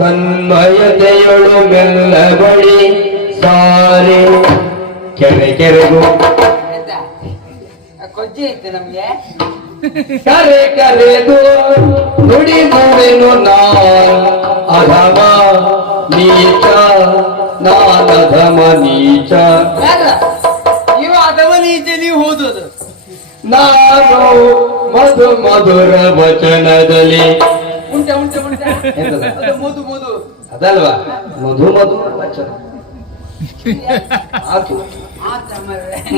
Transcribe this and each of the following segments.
ತನ್ಮಯತೆಯೊಳು ಮೆಲ್ಲ ಬಳಿ ಸಾರಿ ಕೆರೆಗೂ ಕೊಜ್ಜೆ ಐತೆ ನಮ್ಗೆ ಕರೆದು ನುಡಿದುವೆನು ಅಧಮ ನೀಚ ನಾನಧಮ ನೀಚ ನೀವು ಅಧಮ ನೀಚ ನೀವು ಓದೋದು ನಾನು ಮಧುರ ವಚನದಲ್ಲಿ ಉಂಟೆ ಮಧು ಅದಲ್ವಾ ಮಧುರ ವಚನ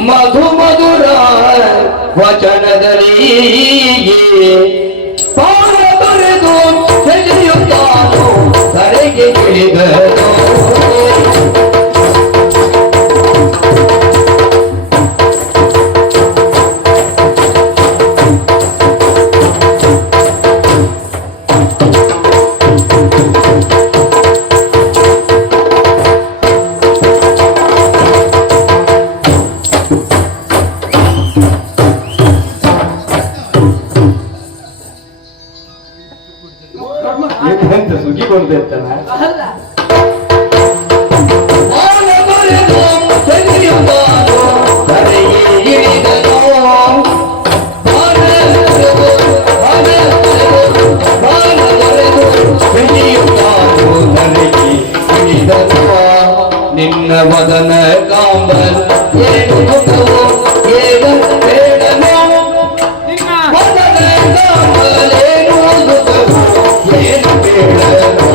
ಮಧುರ ವಚನದಲ್ಲಿ ಪಾದ ಬರೆದು ಸೆಳೆಯುತ್ತಾನು ಕರೆಗೆ ಇಳಿದನು ಸುಗ್ಗಿಕೊಂಡು ನಿನ್ನ ವದನ ಕಾಂಬಲ್ ಏನು ಏನು ಬೇಡನು ವದನ ಕಾಂಬಲ್ ಏನು ಏನು ಬೇಡನು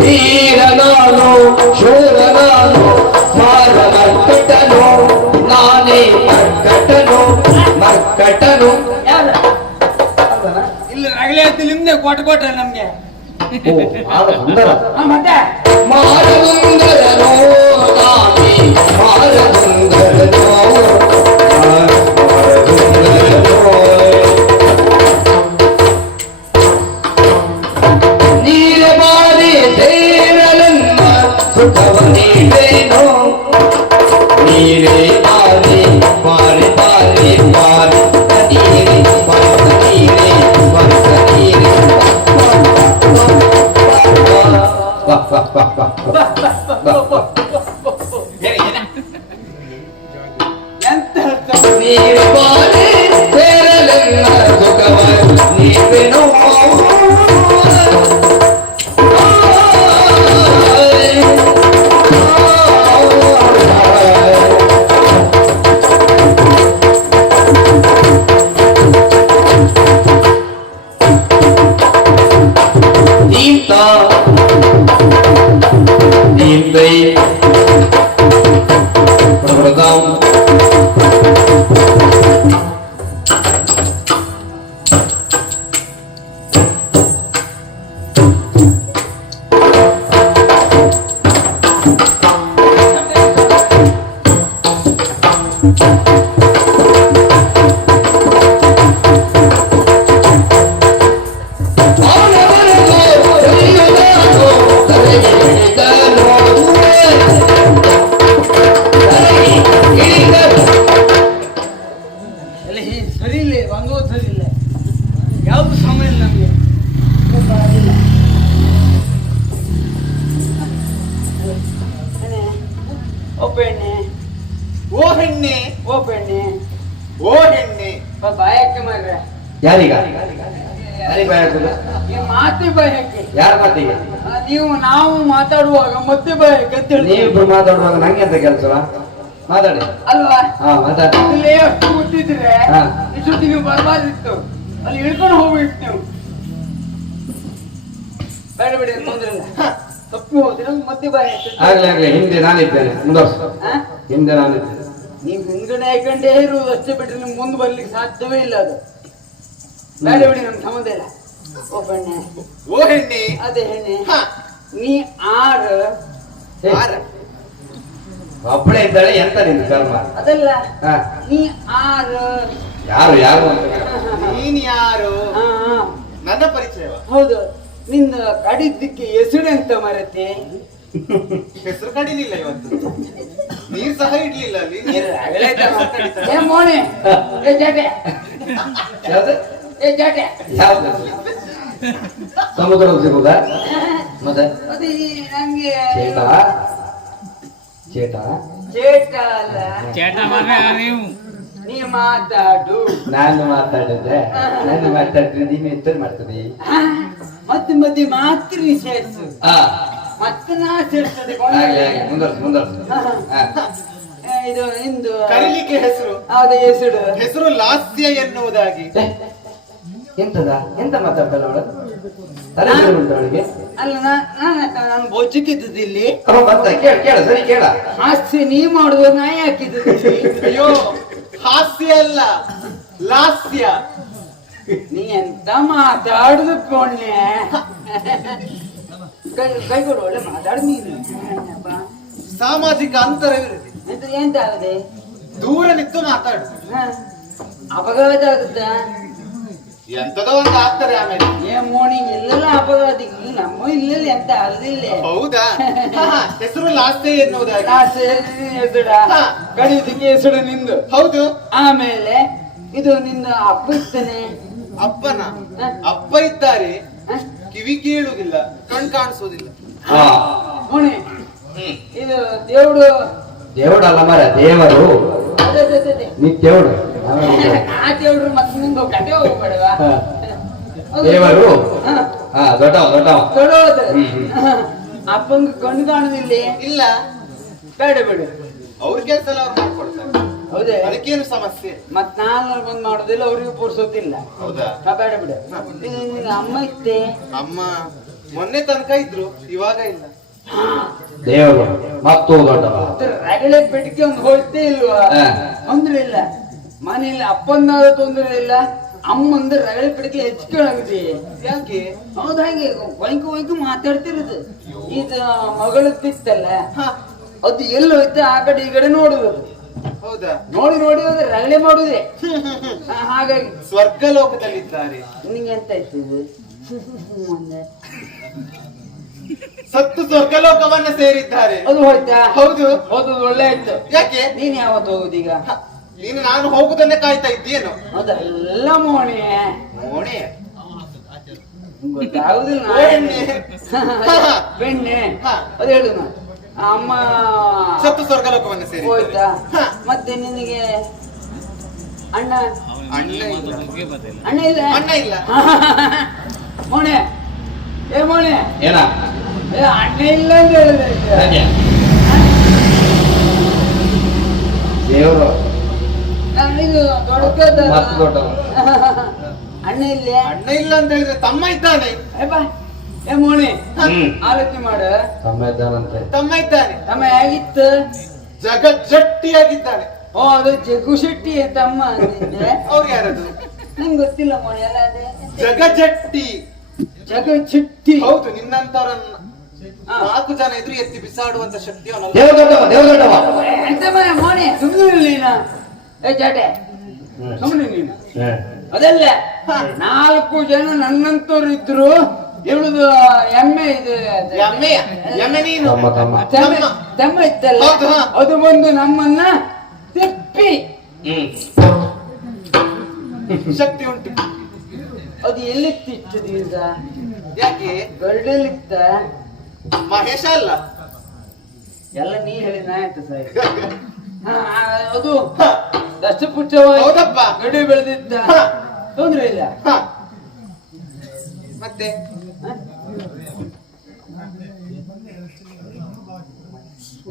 ಧೀರನಾನು ಶೂರನಾನು ಮಾರಮರ್ಕಟನು ನಾನೇ ಮರ್ಕಟನು ಇಲ್ಲ ರಗಳೆ ಆಯ್ತು ನಿಮ್ದೆ ಕೊಟ್ಟ ನಮ್ಗೆ ಮತ್ತೆ ಮಾರಸುಂದರನೋ ನಾನೇ ಮಾರಸುಂದರನೋ ಸುಖವ ನೀಡೇನೋ ನೀರೇ ಬಾರಿ ಬಾರಿ ಬಾರಿ ಬಾರಿ ನೀರೇ ಬರ್ತ ನೀರೇ ಬರ್ತ ನೀರೇ ನೀರು ಬಾರಿ ಸೇರಲೆಲ್ಲ ಸುಖವ ನೀವೇನೋ ಯಾರೀಗ ಮಾತಿ ಭಯಕ್ಕೆ ಯಾರ ಮಾತಿಗೆ ನೀವು ನಾವು ಮಾತಾಡುವಾಗ ಮತ್ತೆ ಭಯಕ್ಕೆ ನೀವಿಬ್ರು ಮಾತಾಡುವಾಗ ನಂಗೆ ಅಂತ ಕೆಲಸ ಮಾತಾಡಿ ಅಲ್ವಾ ಮಾತಾಡಿ ಅಷ್ಟು ಗೊತ್ತಿದ್ರೆ ಇಷ್ಟೊತ್ತಿ ನೀವು ಬರ್ಬಾರ್ದಿತ್ತು ಅಲ್ಲಿ ಹಿಡ್ಕೊಂಡು ಹೋಗ್ಬಿಟ್ಟು ನೀವು ಬೇಡ ಬೇಡ ತೊಂದ್ರೆ ಇಲ್ಲ ತಪ್ಪಿ ಹೋದ್ರೆ ಮತ್ತೆ ಭಯ ಆಗ್ಲಿ ಹಿಂದೆ ನಾನಿದ್ದೇನೆ ಮುಂದುವರ್ಸು ಹಿಂದೆ ನಾನಿದ್ದೇನೆ ನೀವು ಹಿಂದ್ಗಡೆ ಹಾಕೊಂಡೇ ಇರುವುದು ಅಷ್ಟೇ ಬಿಟ್ರೆ ನಿಮ್ಗೆ ಮುಂದೆ ಬರ್ಲಿಕ್ಕೆ ಸಾಧ್ಯವೇ ಇಲ್ಲ ಅದು ಬೇಡ ಬಿಡಿ ನಮ್ಗೆ ಸಂಬಂಧ ಇಲ್ಲ ಓ ಬಣ್ಣೆ ಓ ಹೆಣ್ಣೆ ಅದೇ ಹೆಣ್ಣೆ ನೀ ಆರ ಒಬ್ಬಳೆ ಇದ್ದಾಳೆ ಎಂತ ನಿನ್ ಕರ್ಮ ಅದಲ್ಲ ನೀ ಆರ ಯಾರು ಯಾರು ಅಂತ ನೀನ್ ಯಾರು? ಹಾ, ಹಾ. ನನ್ನ ಪರಿಚಯವ? ಹೌದು, ನಿನ್ನ ಕಡಿದ್ದಕ್ಕೆ ಹೆಸರೆಂತ ಮರತೆ? ಹೆಸರು ಕಡಿಲಿಲ್ಲ ಇವತ್ತು, ನೀರ್ ಸಹ ಇಡ್ಲಿಲ್ಲ ಅಲ್ಲಿ. ಏ ಮೋಣೆ, ಏ ಜಾಟೆ, ಯಾವ್ದು ಏ ಜಾಟೆ. ಯಾವ್ದು ಸಮುದ್ರ ಸಿಗುದ ಮತ್ತೆ ಅದು ನಂಗೆ ಚೇಟ ಚೇಟ ಚೇಟ ಅಲ್ಲ, ಚೇಟ ಮಾರ್ರೆ ನೀವು. ನೀ ಮಾತಾಡು. ನಾನು ಮಾತಾಡಿದ್ದೆ, ನಾನು ಮಾತಾಡಿದ್ರೆ ನೀನು ಎಂತ ಮಾಡ್ತದೆ? ಮತ್ತೆ ಮತ್ತೆ ಮಾತ್ರ ಸೇರಿಸು, ಹಾ ಮತ್ತೆ ನಾ ಸೇರಿಸ್ತದೆ. ಹಾಗೆ ಹಾಗೆ ಮುಂದುವರ್ಸು ಮುಂದುವರ್ಸು. ಹಾ. ಇದು ನಿಂದು ಕರೀಲಿಕ್ಕೆ ಹೆಸರು? ಯಾವ್ದು ಹೆಸರು? ಹೆಸರು ಲಾಸ್ಯ ಎನ್ನುವುದಾಗಿ. ಏ, ಎಂತದ ಎಂತ ಮಾತಾಡ್ತಾಳೆ ಅವಳು? ತಲೆ ಉಂಟು ಅವಳಿಗೆ? ಅಲ್ಲ ನಾನು ಬೊಚ್ಚಿಕ್ಕಿದ್ದು ಇಲ್ಲಿ. ಮತ್ತೆ ಕೇಳ ಕೇಳ ಸರಿ ಕೇಳ. ಹಾಸ್ಯ ನೀ ಮಾಡುದು ನಾ ಹಾಕಿದ್ದು. ಅಯ್ಯೋ, ಹಾಸ್ಯ ಅಲ್ಲ, ಲಾಸ್ಯ. ನೀ ಎಂತ ಮಾತಾಡುದು ಪೊಣ್ಣೆ. ಕೈ ಕೊಡು, ಒಳ್ಳೆ ಮಾತಾಡು ನೀನು. ಸಾಮಾಜಿಕ ಅಂತರವಿರಲಿ, ಎಂತ ಆಗದೆ? ದೂರ ನಿಂತು ಮಾತಾಡು. ಅಪಘಾತ ಆಗುತ್ತಾ? ಎಂತದೋ ಒಂದು ಆಗ್ತಾರೆ ಆಮೇಲೆ. ಏ ಮೋಣಿ, ಇಲ್ಲೆಲ್ಲ ಅಪಘಾತ ಇಲ್ಲಿ, ನಮ್ಮ ಇಲ್ಲೆಲ್ಲ ಎಂತ ಆಗದಿಲ್ಲ. ಹೌದಾ? ಹೆಸರು ಲಾಸ್ಯ ಎನ್ನುವುದಾಗಿ. ಹೆಸಡ ಕಡಿದಕ್ಕೆ ಹೆಸರು ನಿಂದು. ಹೌದು. ಆಮೇಲೆ ಇದು ನಿನ್ನ ಅಪ್ಪ ಇರ್ತಾನೆ. ಅಪ್ಪನ ಅಪ್ಪ ಇದ್ದಾರೆ, ಕಿವಿ ಕೇಳುವುದಿಲ್ಲ, ಕಣ್ ಕಾಣಿಸುವುದಿಲ್ಲ. ಹಾ ಮೋಣಿ, ಇದು ದೇವ್ಡು. ದೇವಡಲ್ಲ ಮರ ದೇವರು. ಅದೇ ಅದೇ ಅದೇ. ನೀ ದೇವಡು. ಆ ದೇವ್ರು ಮತ್ತೆ ನಿಂಗೆ ಕಟ್ಟೆ ಹೋಗ್ಬೇಡವಾ? ದೇವರು. ಹಾ ದೊಡ್ಡವ ದೊಡ್ಡವ. ತೊಡೋದು. ಅಪ್ಪಂಗ ಕಣ್ಣು ಕಾಣುದಿಲ್ಲ. ಇಲ್ಲ, ಬೇಡ ಬೇಡ, ಅವ್ರ ಕೆಲಸ ಎಲ್ಲ ಅವ್ರು ಮಾಡ್ಕೊಡ್ತಾರೆ, ಹೌದೇ? ಅದಕ್ಕೇನು ಸಮಸ್ಯೆ? ಮತ್ ನಾನು ಬಂದ್ ಮಾಡುದಿಲ್ಲ, ಅವ್ರಿಗೆ ಪೂರ್ಸೋದಿಲ್ಲ. ಹೌದಾ? ಬೇಡ ಬಿಡ. ಇದು ನಿನ್ನ ಅಮ್ಮ ಇತ್ತೆ? ಅಮ್ಮ ಮೊನ್ನೆ ತನಕ ಇದ್ರು, ಇವಾಗ ಇಲ್ಲ. ದೇವರು ಮತ್ತು ದೊಡ್ಡವ. ರಗಳೆ ಪೆಟ್ಟಿಗೆ ಒಂದು ಹೋಯ್ತೇ ಇಲ್ವಾ? ಹಾ. ತೊಂದ್ರೆ ಇಲ್ಲ ಮನೇಲಿ. ಅಪ್ಪನಾದ ತೊಂದ್ರೆ ಇಲ್ಲ, ಅಮ್ಮಂದ ರಗಳೆ ಪೆಟ್ಟಿಗೆ ಹೆಚ್ಚಿಕೊಳ್ಳಾಗಿದೆ. ಯಾಕೆ? ಹೌದು, ಹಾಗೆ ವೈಕು ವೈಕು ಮಾತಾಡ್ತಿರೋದು. ಇದು ಮಗಳತ್ತಿತ್ತಲ್ಲ, ಅದು ಎಲ್ಲಿ ಹೋಯ್ತು ಆ ಕಡೆ ಈ ಕಡೆ ನೋಡುದು. ಹೌದಾ? ನೋಡಿ ನೋಡಿ ಹೋದ್ರೆ ರಗಳೆ ಮಾಡುದೇ. ಹಾಗಾಗಿ ಸ್ವರ್ಗ ಲೋಕದಲ್ಲಿದ್ದಾರೆ. ನಿಂಗೆ ಎಂತ ಆಯ್ತು ಇದು? ಮೊನ್ನೆ ಸತ್ತು ಸ್ವರ್ಗ ಲೋಕವನ್ನ ಸೇರಿದ್ದಾರೆ. ಅದು ಹೋಯ್ತಾ? ಹೌದು. ಹೌದು, ಒಳ್ಳೆ ಆಯ್ತು. ಯಾಕೆ? ನೀನ್ ಯಾವತ್ತು ಹೋಗುದೀಗ? ನೀನು ನಾನು ಹೋಗುದನ್ನೇ ಕಾಯ್ತಾ ಇದ್ದೀಯೇನು? ಅದೆಲ್ಲ ಮೋಣಿ ಮೋಣೆ ಗೊತ್ತಾಗುದಿಲ್ಲ. ಬೆಣ್ಣೆ. ಬೆಣ್ಣೆ ಹಾ. ಅದು ಹೇಳು ನಾನು. ಅಮ್ಮ ಸತ್ತು ಸ್ವರ್ಗ ಲೋಕವನ್ನ ಸೇರಿದ್ದಾರೆ. ಹೋಯ್ತಾ? ಹಾ. ಮತ್ತೆ ನಿನಗೆ ಅಣ್ಣ? ಅಣ್ಣ ಇಲ್ಲ. ಅಣ್ಣ ಇಲ್ಲ? ಅಣ್ಣ ಇಲ್ಲ. ಮೋಣೆ, ಏ ಮೋಣೆ, ಏನ ಏ ಅಣ್ಣ ಇಲ್ಲ ಅಂತ ಹೇಳಿದೆ. ದೇವರು ಇದು ದೊಡ್ಡ ಮತ್ತು ದೊಡ್ಡವ. ಅಣ್ಣ ಇಲ್ಲ? ಅಣ್ಣ ಇಲ್ಲ ಅಂತ ಹೇಳಿದ್ರೆ ತಮ್ಮ ಇದ್ದಾನೆ. ಏ ಮೋಣಿ, ಹ್ಮ್. ಆಲೋಚನೆ ಮಾಡು. ತಮ್ಮ ಇದ್ದಾನಂತೆ. ತಮ್ಮ ಇದ್ದಾನೆ, ತಮ್ಮ ಹೇಗಿತ್ತು? ಜಗಜ್ಜಟ್ಟಿಯಾಗಿದ್ದಾನೆ. ಓ, ಅದು ಜಗ್ಗು ಶೆಟ್ಟಿ ತಮ್ಮ ಅಂದಿದ್ದೆ. ಅವ್ರು ಯಾರದು? ನಂಗೆ ಗೊತ್ತಿಲ್ಲ ಮೋಣಿ. ಎಲ್ಲ ಅದೇ ಜಗಜಟ್ಟಿ. ಜಗಚಿಟ್ಟಿ. ಹೌದು, ನಿನ್ನಂತವರನ್ನ 4 ಜನ ಎದುರು ಎತ್ತಿ ಬಿಸಾಡುವಂತ ಶಕ್ತಿ ಅವನಲ್ಲ. ದೇವ ದೊಡ್ಡವ ದೇವ ದೊಡ್ಡವ. ಎಂತ ಮನೆ ಮೋಣಿ, ಸುಮ್ಮನೆ ನೀನು. ಏ ಜಾಟೆ, ಸುಮ್ಮನೆ ನೀನು. ಅದಲ್ಲ, 4 ಜನ ನನ್ನಂತವ್ರು ಇದ್ರು. ಹೇಳುದು ಎಮ್ಮೆ ಇದು ಎಮ್ಮೆ ನೀನು. ತಮ್ಮ ತಮ್ಮ. ತಮ್ಮ ಇತ್ತಲ್ಲ, ಹೌದು, ಹಾ. ಅದು ಬಂದು ನಮ್ಮನ್ನ ತಿಪ್ಪಿ. ಶಕ್ತಿ ಉಂಟು. ಅದು ಎಲ್ಲಿತ್ತಿತ್ತು ದಿವಸ? ಯಾಕೆ? ಗರ್ಡಲ್ಲಿತ್ತ? ಮಹೇಶ ಅಲ್ಲ. ಎಲ್ಲ ನೀ ಹೇಳಿ ನಾ ಆಯ್ತು ಸರ್. ಅದು ದಷ್ಟಪುಷ್ಟವಾಗಿ ಹೌದಪ್ಪ. ಗಡಿ ಬೆಳೆದಿದ್ದ, ತೊಂದ್ರೆ ಇಲ್ಲ. ಹ. ಮತ್ತೆ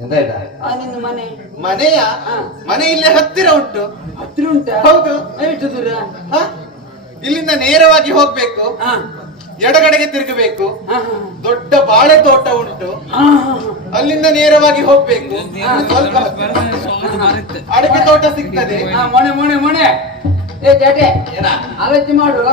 ಎಂತ ಆಯ್ತಾ? ನಿನ್ನ ಮನೆ ಮನೆಯ ಹಾ. ಮನೆ ಇಲ್ಲೇ ಹತ್ತಿರ ಉಂಟು. ಹತ್ತಿರ ಉಂಟಾ? ಹೌದು. ಎಷ್ಟು ದೂರ? ಹ? ಇಲ್ಲಿಂದ ನೇರವಾಗಿ ಹೋಗ್ಬೇಕು, ಹಾ, ಎಡಗಡೆಗೆ ತಿರುಗಬೇಕು. ಹಾ, ಹಾ, ದೊಡ್ಡ ಬಾಳೆ ತೋಟ ಉಂಟು, ಹಾ, ಹಾ, ಅಲ್ಲಿಂದ ನೇರವಾಗಿ ಹೋಗ್ಬೇಕು. ಸ್ವಲ್ಪ ಅಡಕೆ ತೋಟ ಸಿಗ್ತದೆ. ಹಾ. ಮೊಣೆ ಮೊಣೆ ಮೊಣೆ. ಏ ಜಾಟೆ, ಆಲೋಚನೆ ಮಾಡು.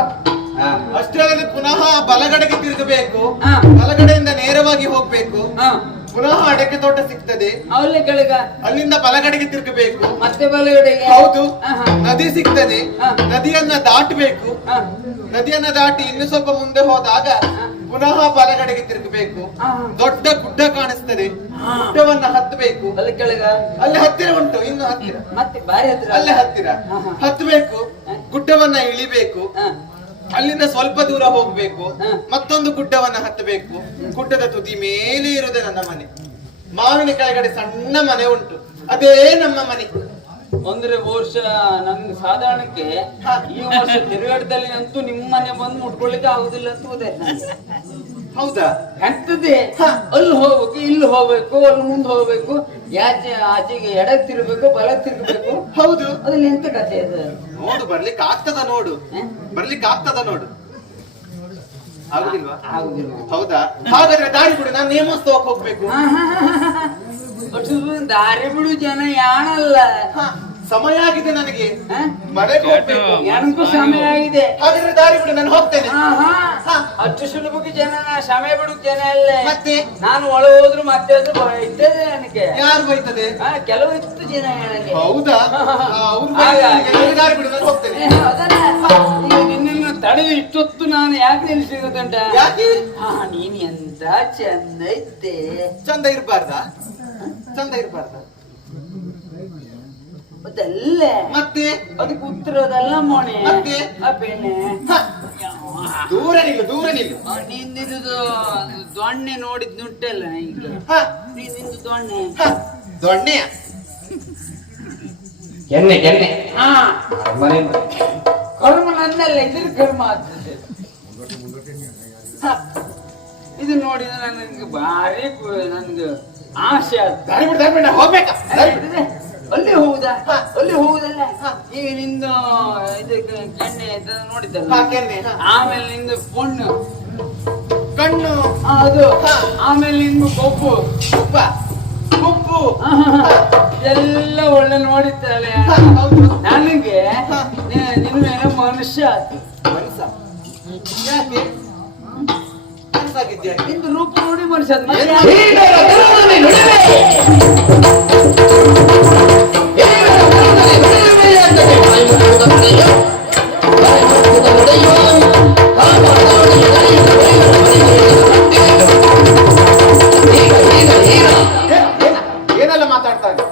ಹಾ. ಅಷ್ಟರಲ್ಲಿ ಪುನಃ ಬಲಗಡೆಗೆ ತಿರುಗಬೇಕು. ಹಾ. ಬಲಗಡೆಯಿಂದ ನೇರವಾಗಿ ಹೋಗ್ಬೇಕು. ಹಾ. ಪುನಃ ಅಡಕೆ ತೋಟ ಸಿಗ್ತದೆ. ಅವಲ್ಲೇ ಕೆಳಗ ಅಲ್ಲಿಂದ ಬಲಗಡೆಗೆ ತಿರುಗಬೇಕು. ಮತ್ತೆ ಬಲಗಡೆಗೆ. ಹೌದು. ಆಹಾ. ನದಿ ಸಿಗ್ತದೆ. ಹಾ. ನದಿಯನ್ನ ದಾಟಬೇಕು. ಹಾ. ನದಿಯನ್ನ ದಾಟಿ ಇನ್ನು ಸ್ವಲ್ಪ ಮುಂದೆ ಹೋದಾಗ ಪುನಃ ಬಲಗಡೆಗೆ ತಿರುಗಬೇಕು. ಆಹಾ. ದೊಡ್ಡ ಗುಡ್ಡ ಕಾಣಿಸ್ತದೆ. ಗುಡ್ಡವನ್ನ ಹತ್ತಬೇಕು. ಅಲ್ಲಿ ಕೆಳಗ ಅಲ್ಲಿ ಹತ್ತಿರ ಉಂಟು, ಇನ್ನು ಹತ್ತಿರ, ಮತ್ತೆ ಬಾರಿ ಹತ್ರ ಅಲ್ಲೇ ಹತ್ತಿರ ಆಹಾ. ಹತ್ತಬೇಕು. ಗುಡ್ಡವನ್ನ ಇಳಿಬೇಕು. ಹಾ. ಅಲ್ಲಿಂದ ಸ್ವಲ್ಪ ದೂರ ಹೋಗ್ಬೇಕು. ಹಾ. ಮತ್ತೊಂದು ಗುಡ್ಡವನ್ನ ಹತ್ತಬೇಕು. ಗುಡ್ಡದ ತುದಿ ಮೇಲೆ ಇರುವುದೇ ನನ್ನ ಮನೆ. ಮಾವಿನ ಕೆಳಗಡೆ ಸಣ್ಣ ಮನೆ ಉಂಟು, ಅದೇ ನಮ್ಮ ಮನೆ. ಅಂದ್ರೆ ವರ್ಷ ನನ್ಗೆ ಸಾಧಾರಣಕ್ಕೆ ಹಾ. ಈ ವರ್ಷ ತಿರುಗಾಟದಲ್ಲಿ ಅಂತೂ ನಿಮ್ಮನೆ ಬಂದು ಮುಟ್ಕೊಳ್ಳಿಕ್ಕೆ ಆಗುದಿಲ್ಲ ಅಂತ ಗೊತ್ತಾಯ್ತು ನಂಗೆ. ಹೌದಾ? ಎಂತದೇ ಹಾ. ಅಲ್ಲಿ ಹೋಗ್ಬೇಕು, ಇಲ್ಲಿ ಹೋಗ್ಬೇಕು, ಅಲ್ಲಿ ಮುಂದೆ ಹೋಗ್ಬೇಕು, ಯಾಚೆ ಆಚೆಗೆ ಎಡಕ್ ತಿರ್ಬೇಕು, ಬಲಕ್ ತಿರ್ಗಬೇಕು. ಹೌದು. ಅದ್ರಲ್ಲಿ ಎಂತ ಕಥೆ ಅದು? ನೋಡು, ಬರ್ಲಿಕ್ಕೆ ಆಗ್ತದ ನೋಡು. ಹ? ಬರ್ಲಿಕ್ಕೆ ಆಗ್ತದ ನೋಡು. ಆಗುದಿಲ್ವಾ? ಆಗುದಿಲ್ಲ. ಹೌದಾ? ಹಾಗಾದ್ರೆ ದಾರಿ ಬಿಡು, ನಾನು ನೇಮೋತ್ಸವಕ್ಕೆ ಹೋಗ್ಬೇಕು. ಒಟ್ಟು ದಾರಿ ಬಿಡು ಜನ ಯಾಣಲ್ಲ. ಹ, ಸಮಯ ಆಗಿದೆ ನನಗೆ, ಹ? ಮನೆಗೆ ಹೋಗ್ಬೇಕು. ನನಗೂ ಸಮಯ ಆಗಿದೆ. ಹಾಗಾದ್ರೆ ದಾರಿ ಬಿಡು, ನಾನು ಹೋಗ್ತೇನೆ. ಆಹಾ. ಹ. ಅಷ್ಟು ಸುಲಭಕ್ಕೆ ಜನ ಸಮಯ ಬಿಡುಕ್ ಜನ ಅಲ್ಲೇ. ಮತ್ತೆ ನಾನು ಒಳ ಹೋದ್ರು ಮತ್ತೆ ಅದು ಇದ್ದದೆ ನನಗೆ. ಯಾರು ಬೈತದೆ? ಕೆಲವು ಇತ್ತು ಜನ ನನಗೆ. ಹೌದಾ? ಅವ್ರು ಹಾಗಾಗಿ. ಬೈತಾರೆ, ದಾರಿ ಬಿಡು, ನಾನು ಹೋಗ್ತೇನೆ. ಈಗ ನಿನ್ನನ್ನು ತಡೆದು ಇಷ್ಟೊತ್ತು ನಾನು ಯಾಕೆ ನಿಲ್ಲಿಸಿಗುತ್ತಂಟ? ಯಾಕೆ? ನೀನ್ ಎಂತ ಚಂದ ಇದ್ದೆ. ಚಂದ ಇರ್ಬಾರ್ದಾ? ಚಂದ ಇರ್ಬಾರ್ದಾ? ಅದಲ್ಲ ಮತ್ತೆ ಅದಕ್ಕೆ ಉತ್ತರದಲ್ಲ ಮೋಣೆ. ಮತ್ತೆ? ಆ ಬೆಣ್ಣೆ. ಹ. ದೂರ ನಿಲ್ಲು, ದೂರ ನಿಲ್ಲು. ನಿಂದಿದು ದೊಣ್ಣೆ ನೋಡಿದ್ನುಂಟಲ್ಲ ಈಗ. ಹ. ನಿಂದು ದೊಣ್ಣೆ. ಹ. ದೊಣ್ಣೆಯ? ಕೆನ್ನೆ ಕೆನ್ನೆ ಹಾ. ಮನೆ ಕರ್ಮ ನನ್ನಲ್ಲ, ಇದ್ರ ಕರ್ಮ ಆಗ್ತದೆ. ಹ. ಇದು ನೋಡಿದ್ರೆ ನನಗೆ ಭಾರಿ ನನ್ಗೆ ಆಸೆ ಆಗ್ತದೆ. ದಾರಿ ಬಿಡು, ದಾರಿ ಬಿಡು, ನಾನು ಹೋಗ್ಬೇಕಾ? ದಾರಿ ಬಿಡು. ಅಲ್ಲಿ ಹೋಗುದಾ? ಅಲ್ಲಿ ಹೋಗುದಲ್ಲ. ಈಗ ನಿಂದು ಇದಕ್ಕೆ ಕೆಣ್ಣೆ ನೋಡಿದ್ದಲ್ಲ. ಹ, ಕೆನ್ನೆ. ಹ. ಆಮೇಲೆ ನಿಂದು ಪೊಣ್ಣು ಕಣ್ಣು. ಅದು. ಆಮೇಲೆ ನಿಂದು ಕೊಬ್ಬು ಉಪ್ಪ, ಉಪ್ಪು. ಎಲ್ಲ ಒಳ್ಳೆ ನೋಡಿದ್ದಲ್ಲ. ಹ, ಹೌದು. ನನಗೆ ನಿನ್ನ ಮೇಲೆ ಮನುಷ್ಯ ಆಯ್ತು. ಮನುಷ್ಯ? ಯಾಕೆ ಮನಸ್ಸಾಗಿದ್ಯಾ? ನಿಂದು ರೂಪ ನೋಡಿ ಮನುಷ್ಯ ಆಯ್ತು. ಮತ್ತೆ ಏನು? ಯಾಕೆ? ಏನೆಲ್ಲ ಮಾತಾಡ್ತಾನೆ?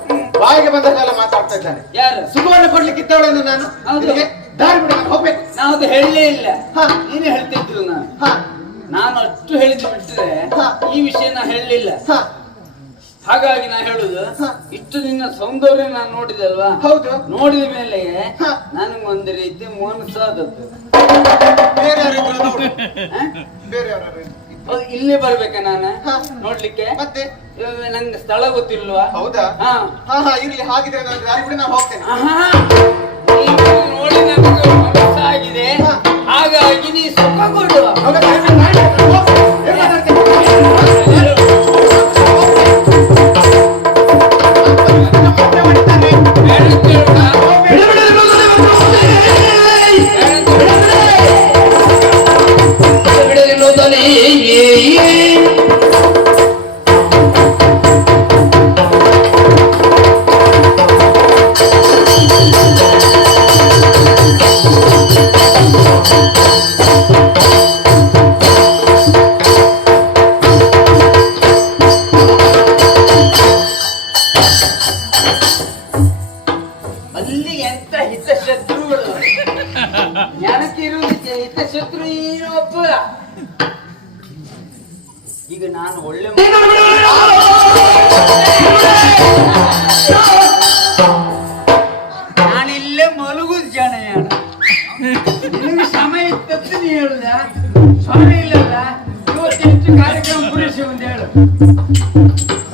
ಬಾಯಿಗೆ ಬಂದಲ್ಲ ಮಾತಾಡ್ತಾ ಇದ್ದಾನೆ. ಯಾರು? ಸುಖವನ್ನು ಕೊಡ್ಲಿಕ್ಕೆ ಇದ್ದವಳೇನು ನಾನು? ಹೌದು. ನಿನಗೆ ದಾರಿ ಬಿಡು, ನಾನು ಹೋಗ್ಬೇಕು. ನಾವು ಅದು ಹೇಳಲೇ ಇಲ್ಲ. ಹ. ನೀನೇ ಹೇಳ್ತಿದ್ರು. ಹ. ನಾನು ಅಷ್ಟು ಹೇಳಿದ್ದು ಬಿಟ್ಟರೆ ಹ. ಈ ವಿಷಯ ನಾ ಹೇಳಲಿಲ್ಲ. ಹ. ಹಾಗಾಗಿ ನಾ ಹೇಳುದು, ಹ. ಇಷ್ಟು ನಿನ್ನ ಸೌಂದರ್ಯ ನಾನು ನೋಡಿದಲ್ವಾ, ಹೌದು. ನೋಡಿದ ಮೇಲೆ ಹ. ನನಗೊಂದು ರೀತಿ ಮನಸ್ಸಾದದ್ದು. ಬೇರೆ ಯಾರಿದ್ರು ನೋಡು. ಹ? ಬೇರೆ ಯಾರು? ಇಲ್ಲೇ ಬರ್ಬೇಕಾ ನಾನು ಹ. ನೋಡ್ಲಿಕ್ಕೆ? ಮತ್ತೆ ಇವಾಗ ನಂಗೆ ಸ್ಥಳ ಗೊತ್ತಿಲ್ವಾ? ಹೌದಾ? ಹಾ. ಹಾ ಹಾ, ಇರ್ಲಿ. ಹಾಗಿದ್ರೆ ನಾನು ದಾರಿ ಬಿಡಿ, ನಾನು ಹೋಗ್ತೇನೆ. ಆಹಾ. ನೀನು ನೋಡಿ ನನಗೆ ಮನಸ್ಸಾಗಿದೆ. ಹ. ಹಾಗಾಗಿ ನೀ ಸುಖ ಕೊಡು. ಹೌದಾ? ದಾರಿ ಬಿಡು, ದಾರಿ ಬಿಡು, ನಾನು ಹೋಗ್ತೇನೆ. ಏನ್ ಮಾತಾಡ್ತೀನಿ? ಮತ್ತೆ ಹೊಡಿತಾನೆ. ಹೇಳುತ್ತೇಳುವ. ಬಿಡು ಬಿಡು ಬಿಡು ಅಲ್ಲಿ ಎಂತ ಹಿತಶತ್ರುಗಳು. ನನಗಿರುವುದಕ್ಕೆ ಹಿತಶತ್ರು ನೀನು ಒಬ್ಬ. ಈಗ ನಾನು ಒಳ್ಳೆ ನಾನಿಲ್ಲೇ ಮಲಗುದು ಜನ ಯಾಣ. ನಿನಗೆ ಸಮಯ ಇತ್ತಂತ ನೀ ಹೇಳುದ? ಸಮಯ ಇಲ್ಲಲ್ಲ. ಇವತ್ತು ಹೆಚ್ಚು ಕಾರ್ಯಕ್ರಮ ಪುರುಷ ಒಂದು ಹೇಳು.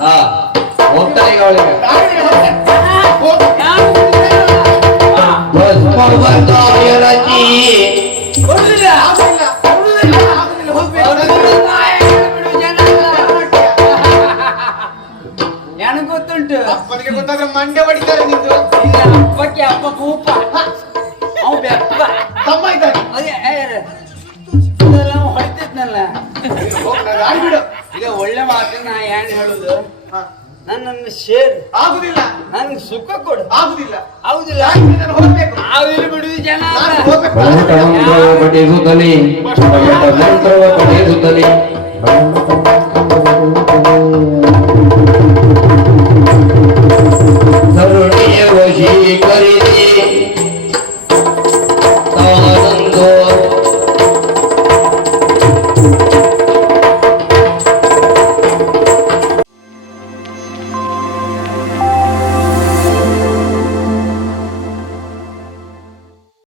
ಹಾ ಹೋಗ್ತಾನೆ ಈಗ ಅವಳಿಗೆ ನನಗೆ ಗೊತ್ತುಂಟು. ಅಪ್ಪನಿಗೆ ಗೊತ್ತಾದ್ರೆ ಮಂಡೆ ಹೊಡಿತಾರೆ ನಿಂದು. ಇಲ್ಲ, ಅಪ್ಪಕ್ಕೆ ಅಪ್ಪ ಕೂಪ. ಅವ ಬೆಪ್ಪ. ತಮ್ಮ ಇದ್ದಾನೆ. ಅದೇ ಅದೆಲ್ಲ ಹೊಡಿತಿದ್ನಲ್ಲ. ಹೋಗ್, ನಾನು ದಾರಿ ಬಿಡು. ಈಗ ಒಳ್ಳೆ ಮಾತು ನಾ ಏನ್ ಹೇಳುದು ಹಾ. ನನ್ನನ್ನು ಸೇರು ಆಗುದಿಲ್ಲ, ನನ್ಗೆ ಸುಖ ಕೊಡು. ಆಗುದಿಲ್ಲ. ಹೌದಿಲ್ಲ ನಾನು ಹೋಗ್ಬೇಕು. ನಾವಿಲ್ಲಿ ಬಿಡುದು ಜನ ನಾನು ಹೋಗ್ಬೇಕು. ಮಂತ್ರವ ಪಠಿಸುತ್ತಲೇ ಮಂತ್ರವ ಪಠಿಸುತ್ತಲೇ